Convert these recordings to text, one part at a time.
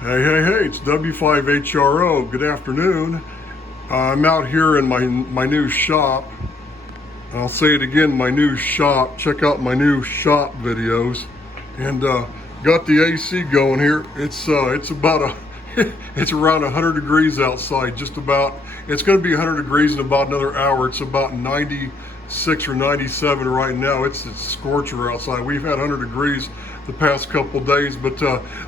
Hey, it's W5HRO. Good afternoon. I'm out here in my new shop. I'll say it again, my new shop. Check out my new shop videos. And got the AC going here. It's about it's around 100 degrees outside, just about. It's going to be 100 degrees in about another hour. It's about 96 or 97 right now. It's a scorcher outside. We've had 100 degrees the past couple days, but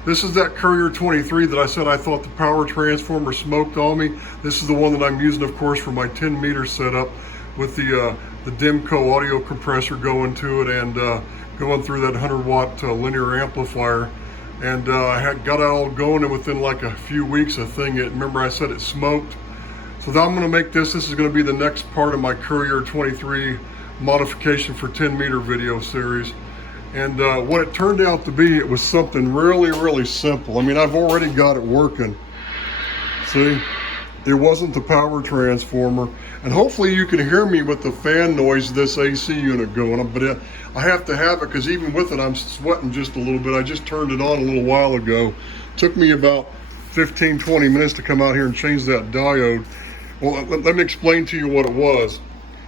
this is that Courier 23 that I said I thought the power transformer smoked on me. This is the one that I'm using, of course, for my 10 meter setup with the Dimco audio compressor going to it and going through that 100 watt linear amplifier. And I got it all going, and within like a few weeks, remember I said it smoked. So now I'm going to make this is going to be the next part of my Courier 23 modification for 10 meter video series. And what it turned out to be, it was something really simple. I mean, I've already got it working. See, it wasn't the power transformer. And hopefully you can hear me with the fan noise of this AC unit going. But I have to have it because even with it, I'm sweating just a little bit. I just turned it on a little while ago. Took me about 15-20 minutes to come out here and change that diode. Well, let me explain to you what it was.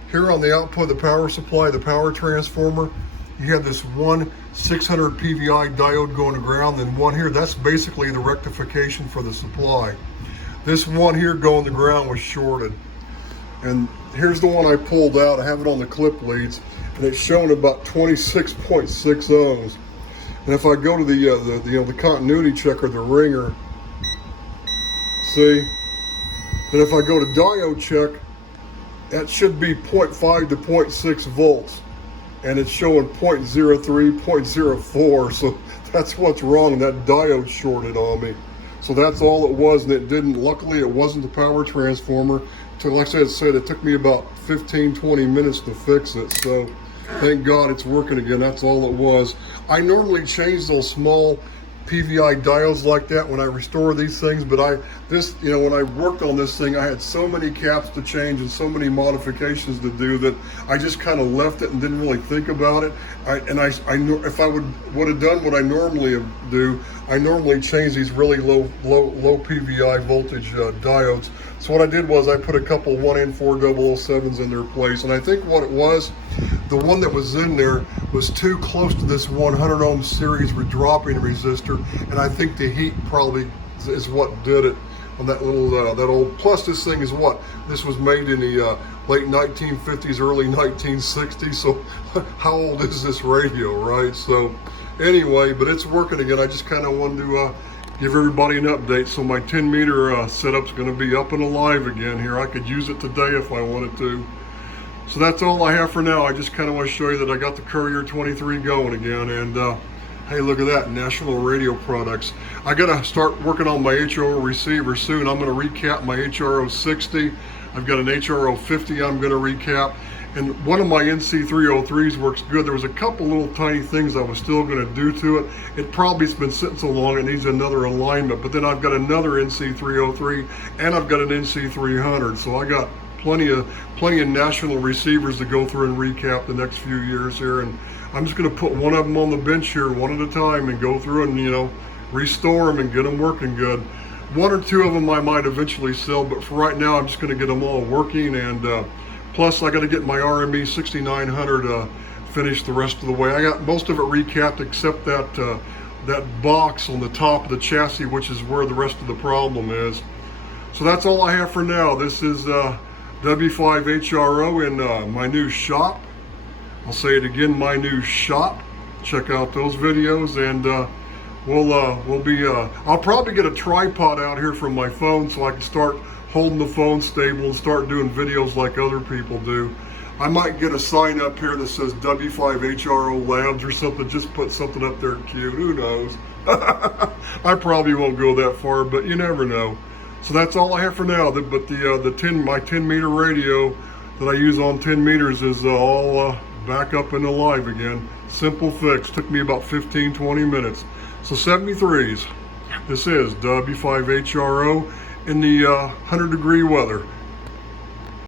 Here on the output of the power supply, the power transformer, you have this one 600 PVI diode going to ground, then one here. That's basically the rectification for the supply. This one here going to ground was shorted. And here's the one I pulled out. I have it on the clip leads, and it's showing about 26.6 ohms. And if I go to the continuity checker, the ringer, see, and if I go to diode check, that should be 0.5 to 0.6 volts. And it's showing 0.03, 0.04. So that's what's wrong. That diode shorted on me. So that's all it was, and it didn't. Luckily, it wasn't the power transformer. Like I said, it took me about 15-20 minutes to fix it. So thank God it's working again. That's all it was. I normally change those small PVI diodes like that when I restore these things, but when I worked on this thing, I had so many caps to change and so many modifications to do that I just kind of left it and didn't really think about it. If I would have done what I normally do, I normally change these really low PVI voltage diodes. So what I did was I put a couple 1N4007s in their place, and I think what it was, the one that was in there was too close to this 100 ohm series dropping resistor, and I think the heat probably is what did it on that little that old. Plus, this thing is this was made in the late 1950s, early 1960s. So how old is this radio, right? So anyway, but it's working again. I just kind of wanted to give everybody an update. So my 10 meter setup's going to be up and alive again here. I could use it today if I wanted to. So that's all I have for now. I just kind of want to show you that I got the Courier 23 going again. And hey, look at that, National Radio Products. I got to start working on my HRO receiver soon. I'm going to recap my HRO 60. I've got an HRO 50 I'm going to recap. And one of my NC303s works good. There was a couple little tiny things I was still going to do to it. It probably's been sitting so long it needs another alignment. But then I've got another NC303 and I've got an NC300. So I got plenty of national receivers to go through and recap the next few years here. And I'm just going to put one of them on the bench here one at a time and go through and restore them and get them working good. One or two of them I might eventually sell, but for right now I'm just going to get them all working. And plus I got to get my RME 6900 finished the rest of the way. I got most of it recapped except that box on the top of the chassis, which is where the rest of the problem is. So that's all I have for now. This is W5HRO in my new shop. I'll say it again, my new shop. Check out those videos, and I'll probably get a tripod out here from my phone so I can start holding the phone stable and start doing videos like other people do. I might get a sign up here that says W5HRO Labs or something, just put something up there cute, who knows. I probably won't go that far, but you never know. So that's all I have for now. But my 10 meter radio that I use on 10 meters is all back up and alive again. Simple fix. Took me about 15-20 minutes. So 73s. This is W5HRO in the 100 degree weather.